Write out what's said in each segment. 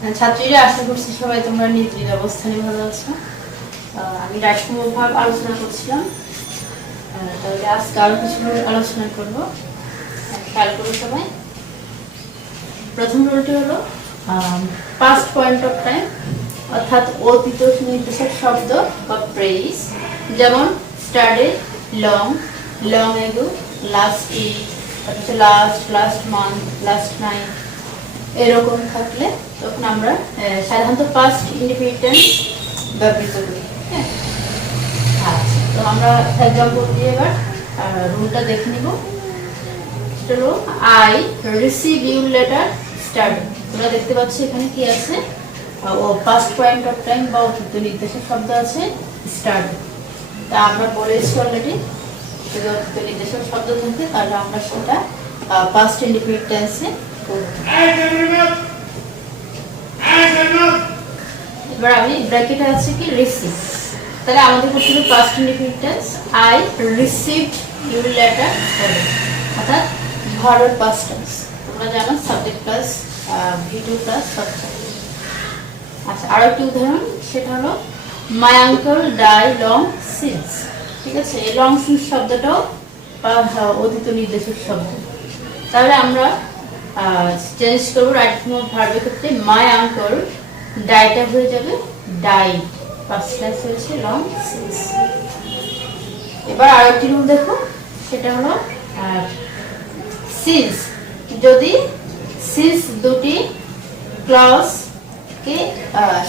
ছাত্রীরা আশা করছি সবাই তোমরা নিজ নিজ অবস্থানে ভালো আছো। আমি রাষ্ট্রীয় ভাগ আলোচনা করছিলাম, তাহলে আজকে আরো কিছু আলোচনা করব। খেয়াল করো সবাই। প্রথম রুলটি হলো পাস্ট পয়েন্ট অফ টাইম, অর্থাৎ অতীত নির্দেশক শব্দ বা ফ্রেজ, যেমন study, long, long ago, last week, last, last month, last night, এরকম থাকলে তখন আমরা সাধারণত পাস্ট ইনডিফিনিট ব্যবহৃত করি। হ্যাঁ, আচ্ছা, তো আমরা এক্সাম্পল দিয়ে এবার রুলটা দেখে নিব। চলো, I receive your letter study. তোমরা দেখতে পাচ্ছ এখানে কি আছে, ও পাস্ট পয়েন্ট অফ টাইম বা অতীত নির্দেশক শব্দ আছে স্টাডি। তা আমরা বলেছি অলরেডি যদি অতীত নির্দেশক শব্দ থাকে তাহলে আমরা সেটা পাস্ট ইনডিফিনিট টেন্সে করব। এবার আমি ব্র্যাকেটে আছে কি রিসিভ, তাহলে আমাদের করতে হবে past indefinite tense. I received your letter, অর্থাৎ ভার্ব পাস্ট টেন্স। তোমরা জানো subject plus video plus subject. আচ্ছা, আরো একটি উদাহরণ, সেটা হলো my uncle die long since. ঠিক আছে, এই লং সিন্স শব্দটাও অতীত নির্দেশক শব্দ। তাহলে আমরা চেঞ্জ করবো রাইট ফর্ম অফ ভার্বের ক্ষেত্রে মাই আঙ্কেল ডাইটা হয়ে যাবে ডাইড, পাস্ট টেন্স হয়েছে লং সিন্স। এবার আরেকটি রুল দেখো, সেটা হলো সিন্স। যদি সিন্স দুটি ক্লজ কে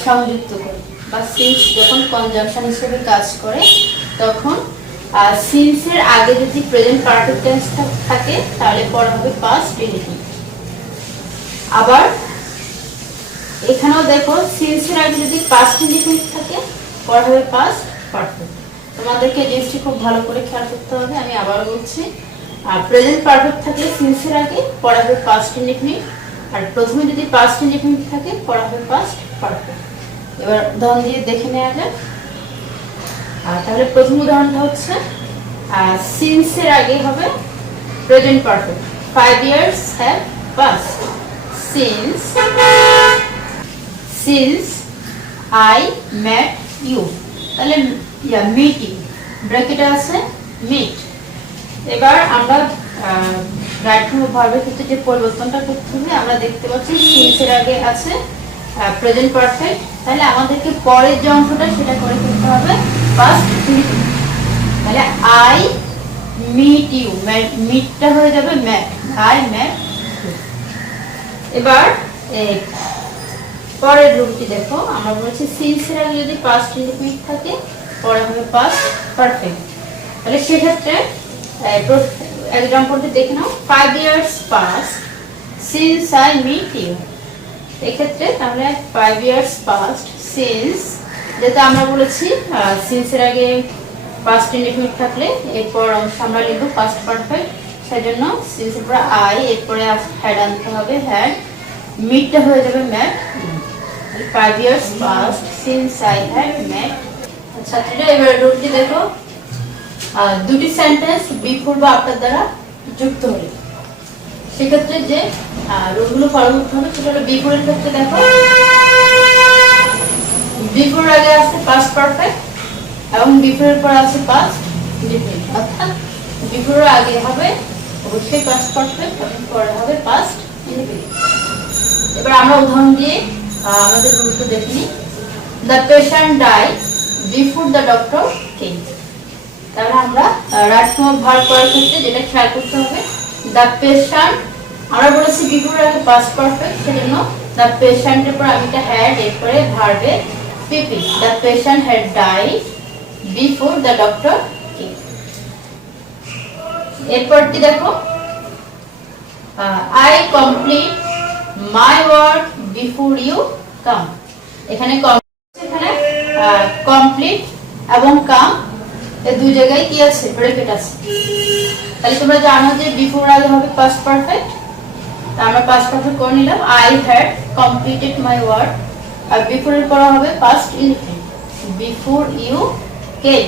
সংযুক্ত করে বা সিন্স যখন কনজাংশন হিসেবে কাজ করে তখন সিন্সের আগে যদি প্রেজেন্ট পারফেক্ট টেন্স থাকে তাহলে পড়া হবে পাস্ট ইনডিফিনিট। আবার এখানেও দেখো সিন্সের আগে যদি পাস্ট ইনডিফিনিট থাকে পড়া হবে পাস্ট পারফেক্ট। তোমাদেরকে জিনিসটি খুব ভালো করে খেয়াল করতে হবে। আমি আবার বলছি, প্রেজেন্ট পারফেক্ট থাকলে সিন্সের আগে পড়া হবে পাস্ট ইনডিফিনিট, আর প্রথমে যদি পাস্ট ইনডিফিনিট থাকে পড়া হবে পাস্ট পারফেক্ট। এবার উদাহরণ দিয়ে দেখে নেওয়া যাক। তাহলে প্রথম উদাহরণটা হচ্ছে সিন্সের আগে হবে present perfect, 5 years have passed since I met you। তাহলে মিটিং ব্র্যাকেটে আছে মিট। এবার আমরা রাইট ফর্ম অফ ভার্বের ক্ষেত্রে যে পরিবর্তনটা করতে হবে, আমরা দেখতে পাচ্ছি সিন্সের আগে আছে প্রেজেন্ট পারফেক্ট, তাহলে আমাদেরকে পরের যে অংশটা সেটা করে ফেলতে হবে পাস্ট ইনডিফিনিট। তাহলে আই মিট ইউ, মিটটা হয়ে যাবে ম্যাট, আই ম্যাট। এবার পরের রূপটি দেখো, আমরা বলছি সিন্সের আগে যদি পাস্ট ইনডিফিনিট থাকে পরে হবে পাস্ট পারফেক্ট। তাহলে সেক্ষেত্রে এক্সাম্পলটি দেখে নাও, 5 years passed since I meet you। এক্ষেত্রে তাহলে 5 years passed since, যেটা আমরা বলেছি সিন্সের আগে পাস্ট ইনডিফিনিট থাকলে এরপর অংশ আমরা লিখব পাস্ট পারফেক্ট, সেজন্য সিন্সের পরে আই, এরপরে হ্যাড আনতে হবে হ্যাড, মিটটা হয়ে যাবে mat. 5 years passed since I had met। ছাত্রীরা এবার রুলটি দেখো, দুটি সেন্টেন্স বিফোর বা আফটার দ্বারা যুক্ত হলে সেক্ষেত্রে যে রুলগুলো ফলো করতে হবে সেটা হলো বিফোরের ক্ষেত্রে দেখো, বিফোর আগে আছে পাস্ট পারফেক্ট এবং বিফোরের পর আছে পাস্ট ইনডিফিনিট, অর্থাৎ বিফোরের আগে হবে অবশ্যই পাস্ট পারফেক্ট এবং পরে হবে পাস্ট ইনডিফিনিট। এবার আমরা উদাহরণ দিয়ে আমাদের রুলটা দেখে নিই। The patient died before the doctor কেম। তাহলে আমরা রাইট ফর্ম অফ ভার্ব করার ক্ষেত্রে যেটা খেয়াল করতে হবে, দ্য পেশেন্ট আমরা বলেছি বিফোর আগে পাস্ট পারফেক্ট, সেজন্য দ্য পেশেন্টের পর আমি একটা হ্যাড, এরপরে ভার্বে PP, the patient had died before the doctor came. এরপরটি দেখো, I complete my work before you come. এখানে কমপ্লিট এবং কাম এই দুই জায়গায় কি আছে, ব্র্যাকেট আছে। তাহলে তোমরা জানো যে বিফোর আগে হবে পাস্ট পারফেক্ট, তা আমরা পাস্ট পারফেক্ট করে নিলাম, I had completed my work. আর বিফোর এর পর হবে past indefinite, before you came,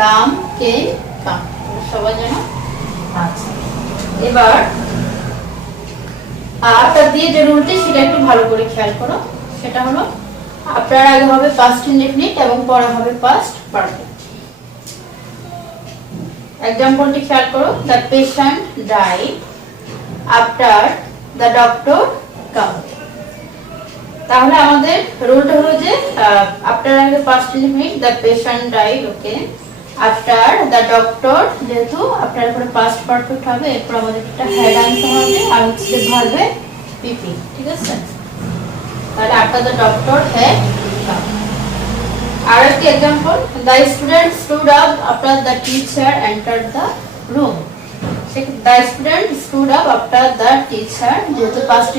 come came come, সবাই জানো। আচ্ছা, এবার আফটার দিয়ে যে রুলটি সেটা একটু ভালো করে খেয়াল করো। সেটা হলো আপনার আগে হবে পাস্ট ইনডেফিনিট এবং পরে হবে পাস্ট পারফেক্ট। এক্সাম্পলটি খেয়াল করো, the patient died after the doctor came. তাহলে আমাদের রুলটা হলো যে আফটার আগে past indefinite, the patient died, okay, after the doctor, যেহেতু আফটার পরে পাস্ট পারফেক্ট হবে, এরপর আমাদের একটা হেড আনতে হবে আর হচ্ছে ভার্বে পিপি, ঠিক আছে? তাহলে after the doctor had came. আর একটা example, the student stood up after the teacher entered the room. The student stood up after the teacher, যেহেতু পাস্ট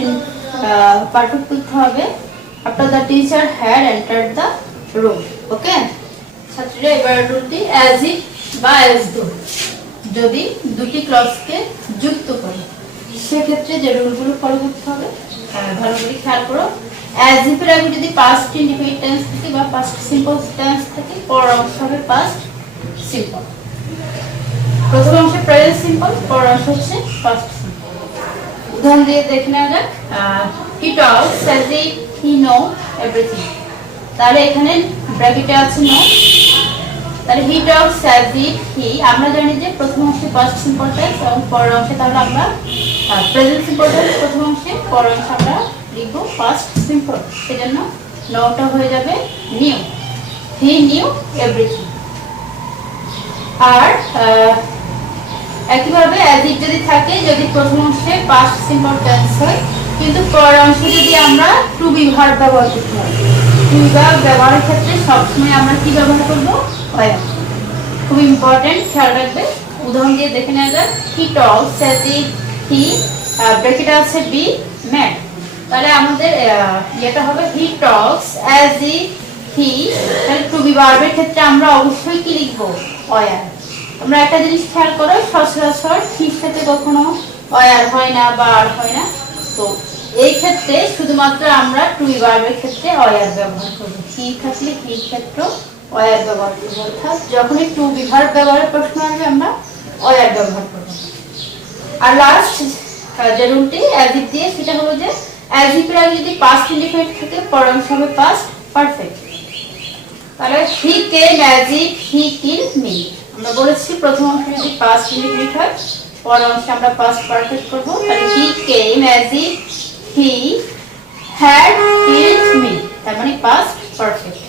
পারফেক্ট করতে হবে, after the teacher had entered the room, okay? ছাত্রীরা এবার রুলটি as if বা as though যদি দুটি ক্লজকে যুক্ত করে সেক্ষেত্রে যে রুলগুলো ফলো করতে হবে ভালো করে খেয়াল করো। অ্যাজ ইফ এর আগে যদি পাস্ট ইনডিফিনিট টেন্স থাকে বা পাস্ট সিম্পল টেন্স থাকে, পরের অংশ হবে পাস্ট সিম্পল। প্রথম অংশে প্রেজেন্ট সিম্পল, পরের অংশ হচ্ছে পাস্ট সিম্পল। উদাহরণ দিয়ে দেখে নেওয়া যাক। He talks as if he know everything. তাহলে এখানে ব্র্যাকেটে আছে নো, তাহলে হি টক্স অ্যাজ ইফ হি, আমরা জানি যে প্রথম অংশে পাস্ট সিম্পল টেন্স এবং পরের অংশে তাহলে আমরা প্রেজেন্ট সিম্পল টেন্স প্রথম অংশে, পরের অংশে আমরা লিখবো পাস্ট সিম্পল। সেজন্য নোটা হয়ে যাবে নিউ, হি নিউ এভরিথিং। আর একইভাবে অ্যাজ ইফ যদি থাকে, যদি প্রথম অংশে পাস্ট সিম্পল টেন্স হয় কিন্তু পরের অংশে যদি আমরা টু বি ভার্ব ব্যবহার করতে হয়, টু বি ভার্ব ব্যবহারের ক্ষেত্রে সবসময় আমরা কি ব্যবহার করবো? ওয়ার। খুব ইম্পর্টেন্ট, খেয়াল রাখবে। উদাহরণ দিয়ে দেখে নেওয়া যাক। হি টক্স অ্যাজ ইফ হি, ব্র্যাকেটে আছে বি ম্যাড। তাহলে আমাদের এটা হবে হি টক্স অ্যাজ ইফ হি, তাহলে টু বি ভার্বের ক্ষেত্রে আমরা অবশ্যই কি লিখবো? ওয়ার। তোমরা একটা জিনিস খেয়াল করো, সচরাচর হির সাথে কখনো ওয়ার হয় না বা আর হয় না, তো এই ক্ষেত্রে শুধুমাত্র আমরা টু বি ভার্বের ক্ষেত্রে ওয়ার ব্যবহার করব। হি থাকলে হির ক্ষেত্রে ওয়ার ব্যবহার করব, অর্থাৎ যখনই টু বি ভার্ব ব্যবহারের প্রশ্ন আসবে আমরা ওয়ার ব্যবহার করব। আর লাস্ট যে রুলটি অ্যাজ ইফ দিয়ে, সেটা হলো যে অ্যাজ ইফ এর আগে যদি পাস্ট ইনডিফিনিট থাকে, পরের অংশ হবে পাস্ট পারফেক্ট। তাহলে he came as if he killed me. আমরা বলেছি প্রথম অংশ যদি পাস্ট ইনডিফিনিট হয়, পরের অংশে আমরা পাস্ট পারফেক্ট করব। তাহলে he came as if he had killed me, তার মানে পাস্ট পারফেক্ট।